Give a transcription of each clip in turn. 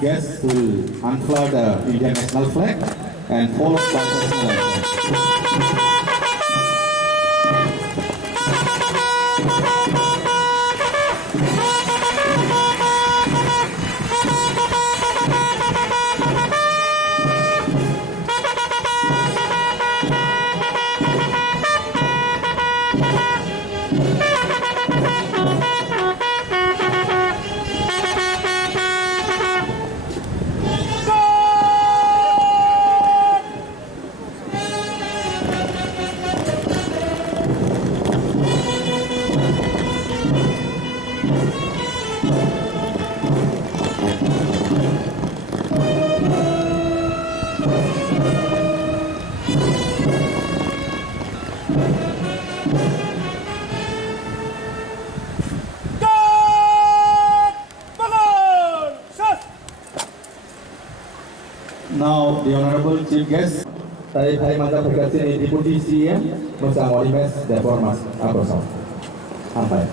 chief guest will unfurl the Indian national flag and followed by national anthem. Now, the Honorable Chief Guest, Tarik Hari Mantap Berkasih Deputy CM, Mesang Orimes, Depor Mas Abrosal. Sampai.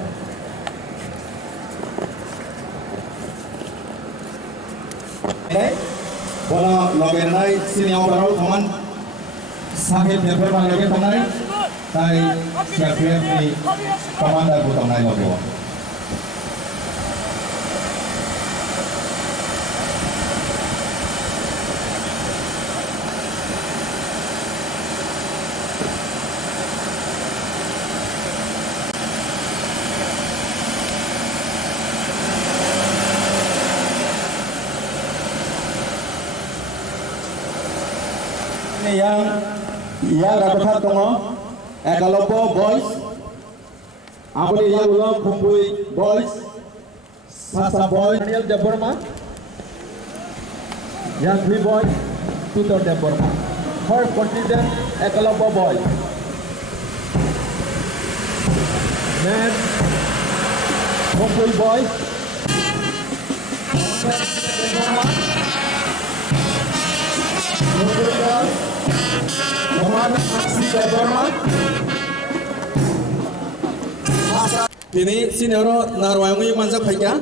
Bola logen nai sini awal baru teman sakit Depor Mas logen teman nai siap di Komanda Butang nai logen. yang rapat tongo ekalopo boys apuni yang ulo kumpui boys sasa boys Daniel Deborma yang 3 boys Tutor Deborma first contingent ekalopo boys next kumpui boys Ini senior narwayangi manjak phaika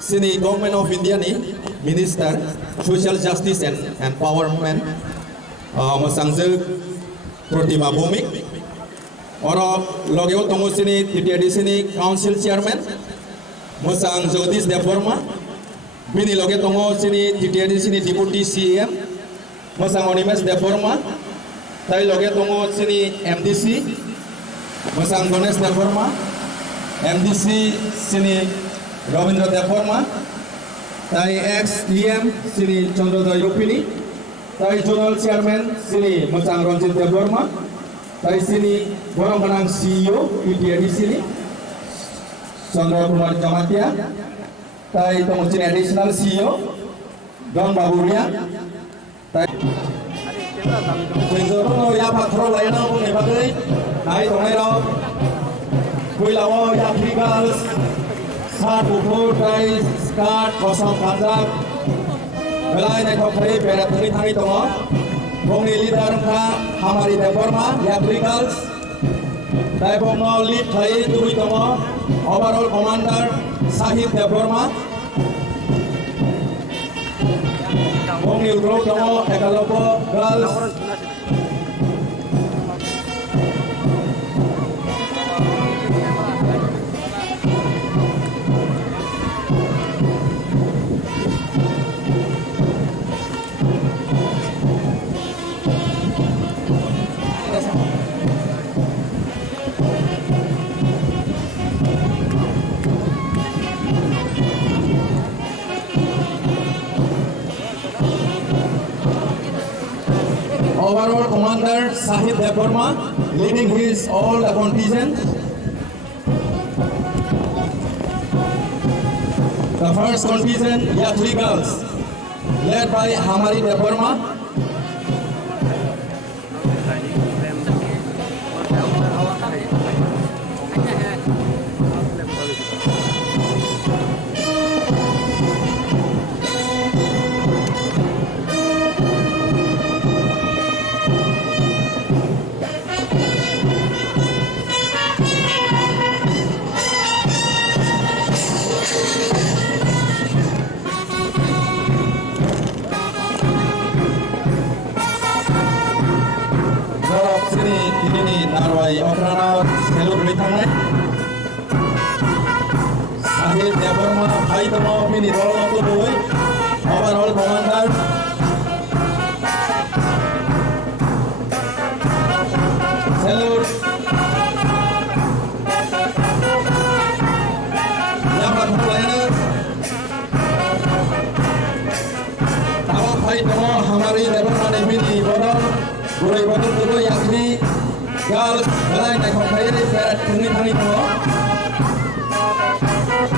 sini Government of India ni Minister Social Justice and Empowerment masangje Protima Bhumik oro logeo tongo sini TTD sini Council Chairman masang Jagdish Deborma bini loge tongo sini TTD sini Deputy CM masang Onimes Deborma tai loge tongo sini MDC masang Ganesh Deborma MDC sini Ravindra Deborma tai ex DM sini Chandrodoy Rupini tai Zonal Chairman sini masang Ranjit Deborma tai sini borong menang CEO PTD sini Chandra Kumar Jamatia tai tongo sini additional CEO Don Baburia tai Sejoro ya patro layana pun hebatnya, naik tonero, kuilawo ya krigas, saat ukur tai skat kosong panjang, belai naik kokre berat tuni tangi tongo, bongni leader ka hamari Deborma ya krigas, tai bongno lead tai tui tongo, overall commander Sahib Deborma. Bongni Ugro tongo ekalopo girls Overall Commander Sahib Deborma leading his all the contingent. The first contingent Yatri girls led by Hamari Deborma. ini narwai okrana celebrate tangai. Sahid Devarma Bhai Tamo Pini Rolo to boy. Overall commander. Salute. Yaman Planner. Awak Bhai Tamo हमारी Devarma ने Pini Rolo. Boleh betul betul yang ini girls balai naik kaya ni perat kini kini tu.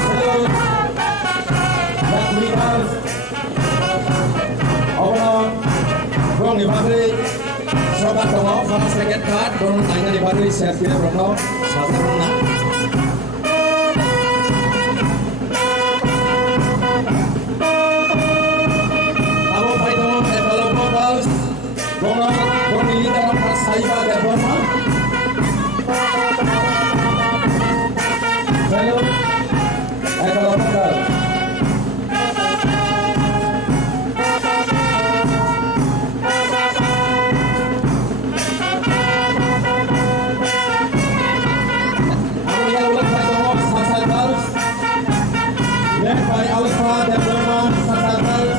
Hello, yang ini girls. Awak orang di pabrik sobat tengok sama second card orang tanya di pabrik share kita berapa satu orang. Awak baik tengok developer girls. Orang ini dalam Saiba Devarma. Hello, developer. Amelia ulang by Thomas Sasal Girls. Led by Alpha Devarma Sasal Girls.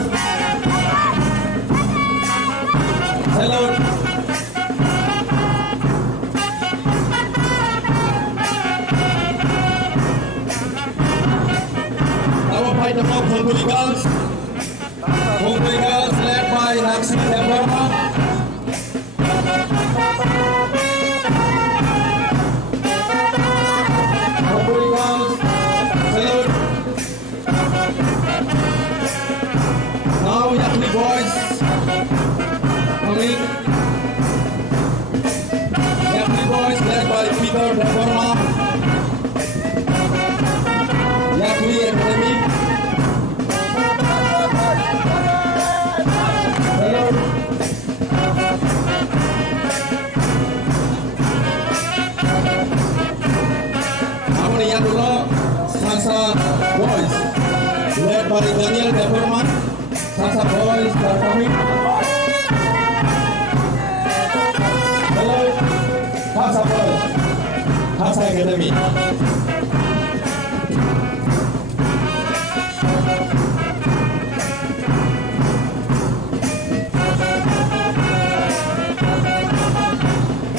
Hello. The Phongpui girls led by Nakshi Devarma. Phongpui girls, salute. Now Yakni boys coming. Yakni boys led by Peter Devarma. Yakni Academy. Sasa boys led by Daniel Devarma. Sasa boys are coming. Hello, Sasa boys, Sasa Academy.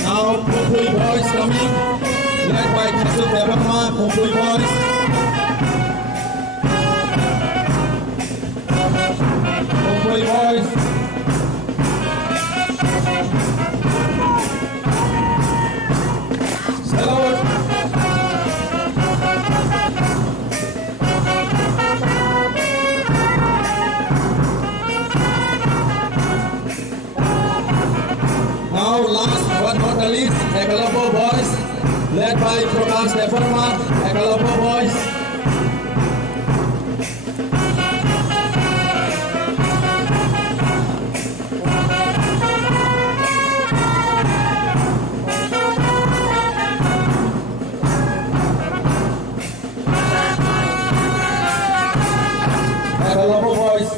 Now Phongpui boys coming, led by Kasut Devarma. Phongpui boys. Boys. Salute. Now last but not the least, Ekalopo boys, led by Prakash Devarma. Ekalopo boys. Ekalopo boys.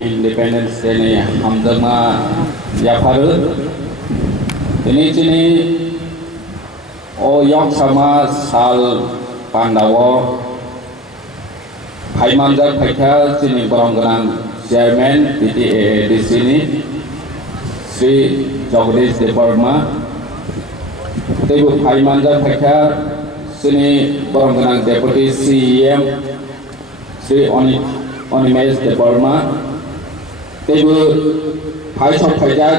Independence Day ni hamdama yafaru ini cini o yok sama sal Pandawa Haimanjak Paikha cini Borongganang Chairman PTA di sini Sri Jagdish Deparma Tebu Haimanjak Paikha cini Borongganang Deputy CEM Sri Onimesh Deparma Tebu Paisok Paijak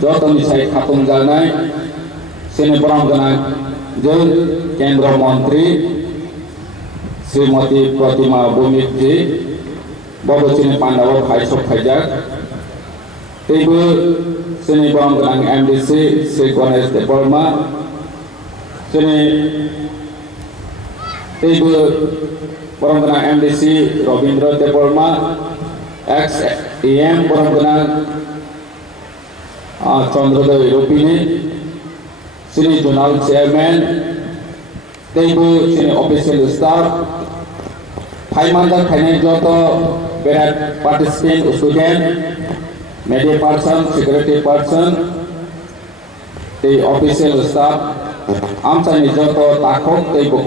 Joton Nisai Khatung Jalnai Sini Borongganang Jil Kendra Menteri Srimati Pratima Bumipji Bobo Sini Pandawa Paisok Paijak Tebu Sini Borongganang MDC Sri Ganesh Deparma Sini Tebu Borongganang MDC Robindra Deparma ex-EM Borongganang Chandrodoy Rupini Sini Zonal Chairman Tebu Sini Official Staff Haimanjak Paikha Joto Berat Participant Student Media Person Security Person The Official Staff Amsani Joto Takok Tebu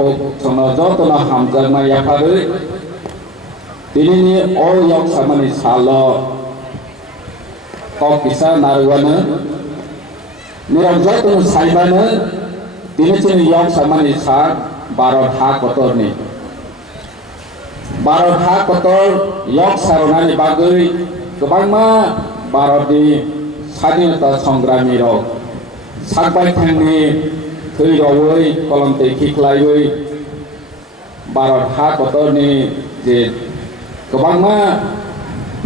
Sono Joto Na Hamjak Ma Yafaru Dini all yok samani salo Kau kisah naruana Nirang Joto Saibana Dini cini yok samani sa Barod ha kotor ni Barod ha kotor yok sarunani bagui Kebang ma Barod di Sadinata Songgrami rok Sakbai thangni Thui rawui kolom te khiklaiui Barod ha kotor ni Je Kebang ma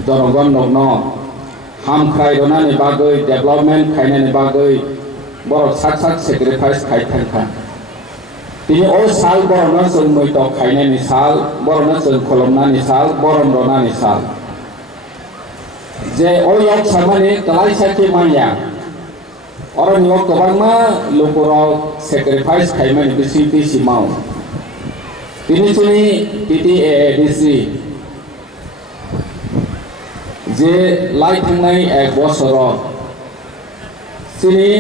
Jonogon nokno Ham khai dona ni bagui development khai ni bagui Borok sak sacrifice khai thangkha Tini o sal borona sung muitok khai ni sal Borona sung kolomna ni sal Boron dona ni sal Je o yok samani kalai sakhi maya Orang yok kebang ma lupuro sacrifice khai mani bisi mau Tini cini TTAADC যে লাই থাंनाय এক বছর सिनि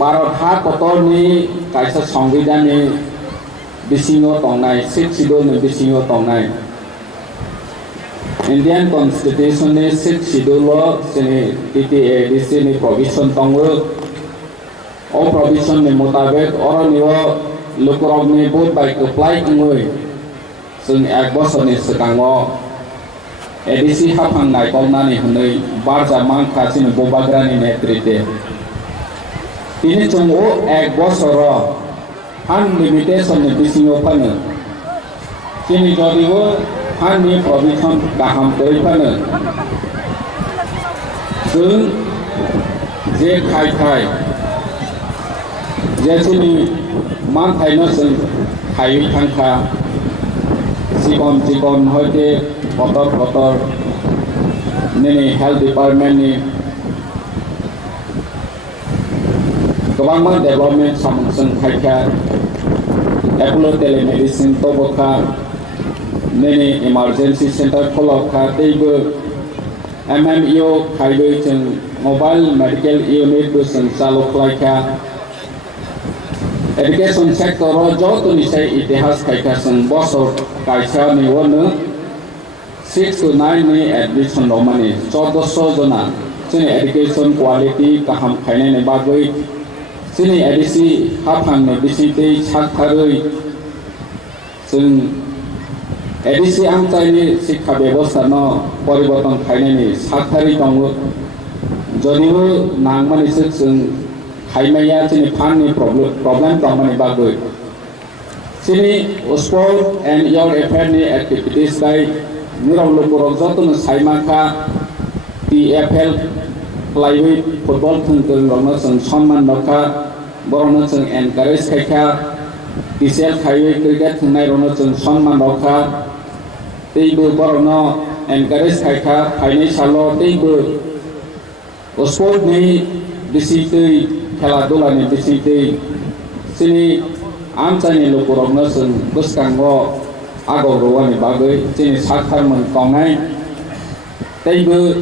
भारत हा कतरनि कायसा संविधाननि बिसिङाव दंनाय 6 शिड्यूलनि बिसिङाव दंनाय Indian Constitution नि 6 शिड्यूलाव सिनि TTAADC नि provision दङ ओ provision नि मुताबिक अरनियो लुकरबनि बुट बाय अप्लाई ङै जों एक बोसोरनि सिगाङाव ADC hafang nai kolnani hunai barja mangkha sini bobagrani netrite tini chungo ek bosoro han limitation ni bisingo phane sini jodiwo han ni provision kaham koi phane sung je khai je sini man khai no sung khai thangkha sikon hoite kotor nini health department ni kebang ma development samsung khaikha Apollo telemedicine tobokha nini emergency center kholokha teibo MMEO khaibe chung mobile medical unit bu sung chalo khlaikha education sector ro joto ni sai itihas khaikha sung bosor kaisa ni wono 6 to 9 ni admission romani 1400 jona sini education quality kaham khaine ni bagoi sini ADC hafang ni bisite chakharui sung ADC amchai ni শিক্ষা ব্যবস্থা no poriborton khaine ni chakhari tongo jodibo nangmani sung khaimaya sini fan ni problem tongmani bagoi sini sport and your affair ni activities by Nirang Lupurok Jotun Saimaka TFL Flyweight Football Thungtung Rongno Sung Sonman Dokha Borongno Sung encourage Khaikha TCL Flyweight Cricket Thungnai Rongno Sung Sonman Dokha Teibu Borongno encourage Khaikha Financial Teibu Sport ni bisitei khela dula ni bisitei sini amchani lokorokno sing bwskango agok rowani bagui sini sakharmung tongnai teibo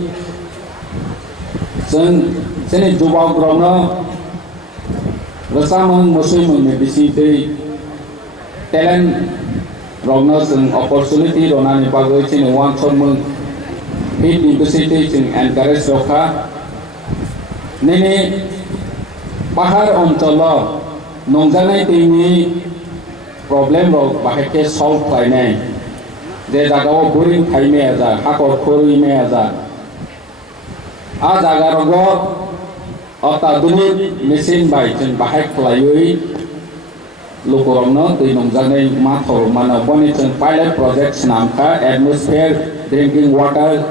sini jubagrokno rasamung musuimung ni bisitei talent rokno sing opportunity ronani bagui sini wangchomung hit ni bisitei sing encourage rokha nini pahar oncolo nongjanai tini problem rok bahake solve khlainai je jagao boring thaime aja hakor khori me aja a jaga rogo otadunic machine bai jeng bahak khlaiui lokorokno tui nongjanai ma thor mano boni jeng pilot project namkha atmosphere drinking water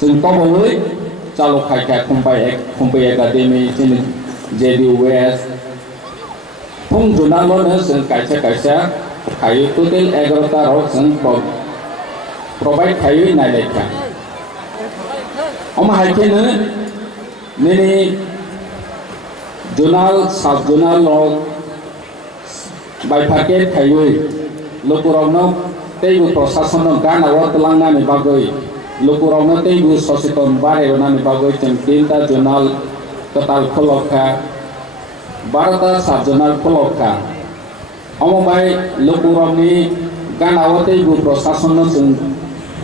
jeng toboi Calo khai kumpai akademi sini jadi US pung juna lo ne seng kaisa kayu total 11 rok seng provide kayu nai leka oma haike ne nini jurnal sub jurnal lo bifurcate kayu lokurokno teibu prosasono gana wa telangna ni bagoi lokurokno teibu sositon bare ronani bagoi jeng tinta jurnal total kolokha 12 sub jurnal kolokha omobai lokurokni gana wa teibu prosasono jeng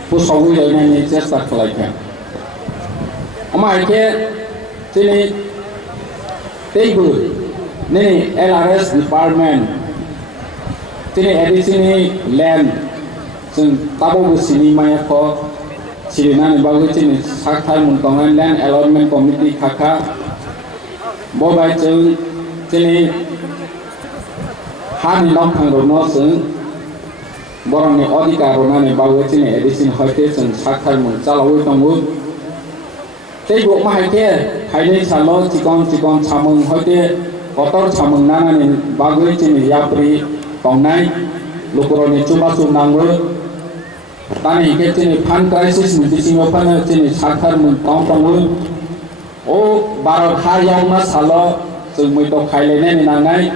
pusogui ni chesta khlaikha oma haike tini teibu nini LRS department tini edisini land jeng tabobu sini maya ko Sirina ni bagus ini sakthai muntongan land allotment committee kakak bobai jeng ini hani long pangrono seng borong ni odika rona ni bagus ini edisin hoite seng sakthai mun calawi tonggu tei buk mahai ke haine salo cikon samung hoite kotor samung nana ni bagus ini yapri tongnai lukuroni cuma sunangwe tani ke sini fan crisis ni singo pan sini sakhar mun tong o barat hayang na salo sing muito khailene ni nangai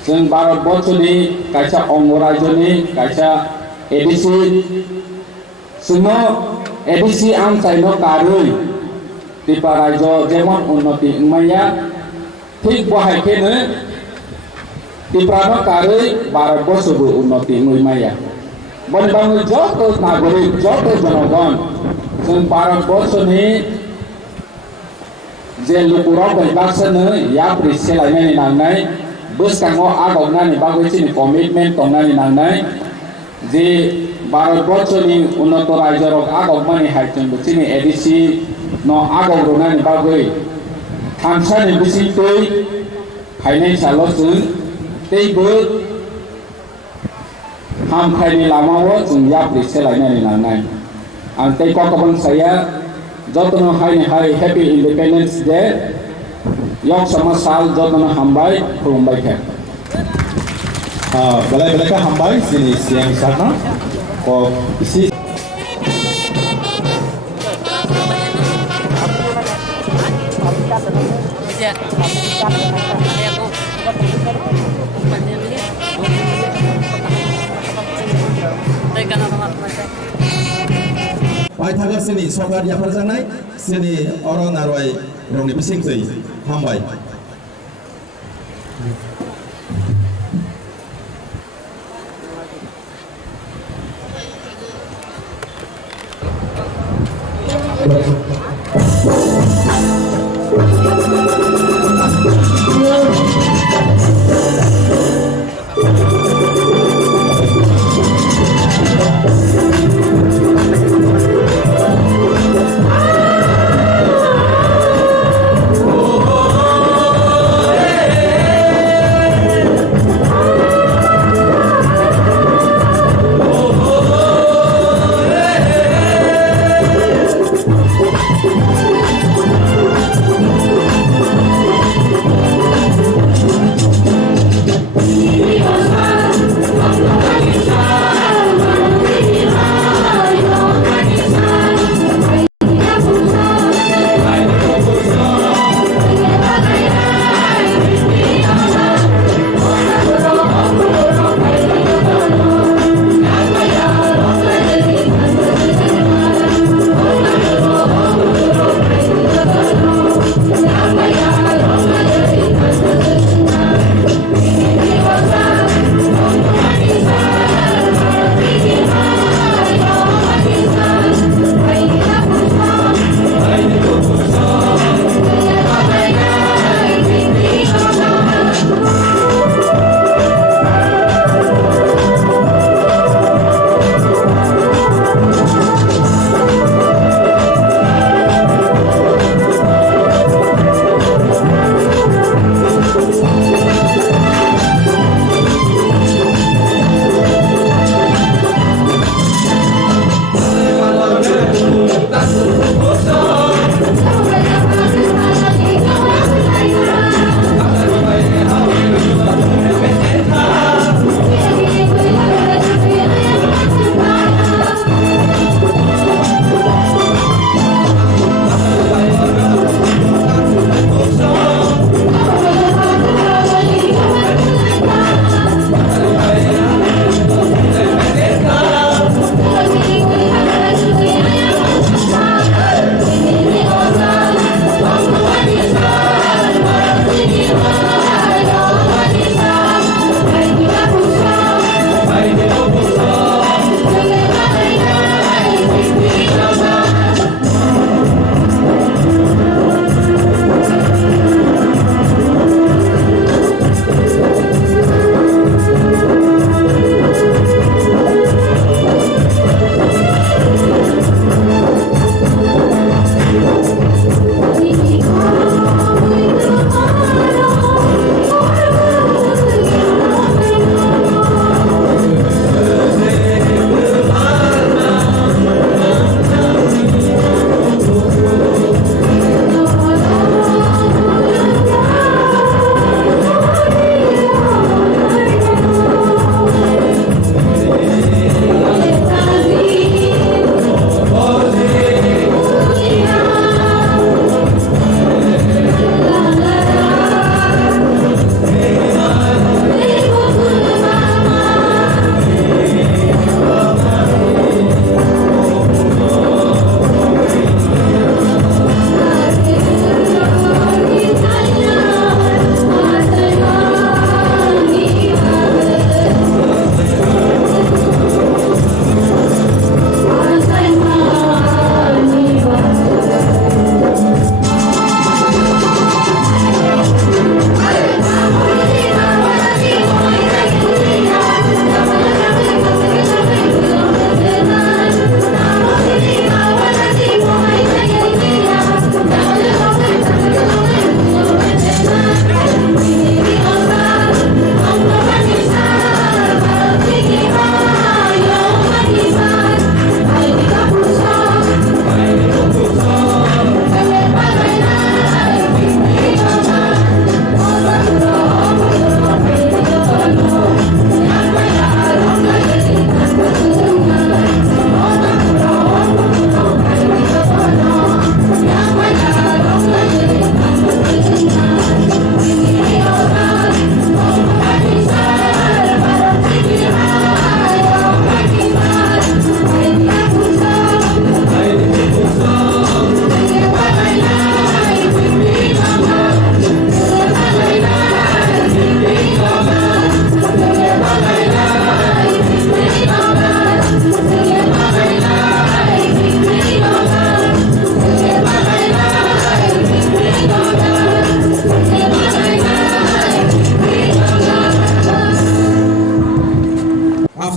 sing barat bochuni kaisa ongorajoni kaisa ABC sumo ABC am saino karui tipa rajo jemon unnoti maya ঠিক বহাই কেনে tiprano karui barat bosubu unnoti maya Bangbangun joto nagorik joto janogon sing parang boso ni je lukurok bai baksana ya prisela ni nangnai bus kango agok nani bagoi sini commitment tongnani nangnai je barat boso ni unoto rajorok agok mani haiteng sini edisi no agok ronani bagoi thamsa ni bisi toi hainai salo sing tei bo ham khai lama wo jeng ya prisela ni nangnai ang tei ko kabang saya jotono hai happy independence day yok sama sal jotono hambai khulumbai khe balai ka hambai sini siang sana ko isi Pai thagar sini sokar ya perjangnai sini orang narwai rongni bising tei hambai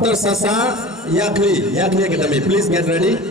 After Sasa, Yakli Academy, please get ready.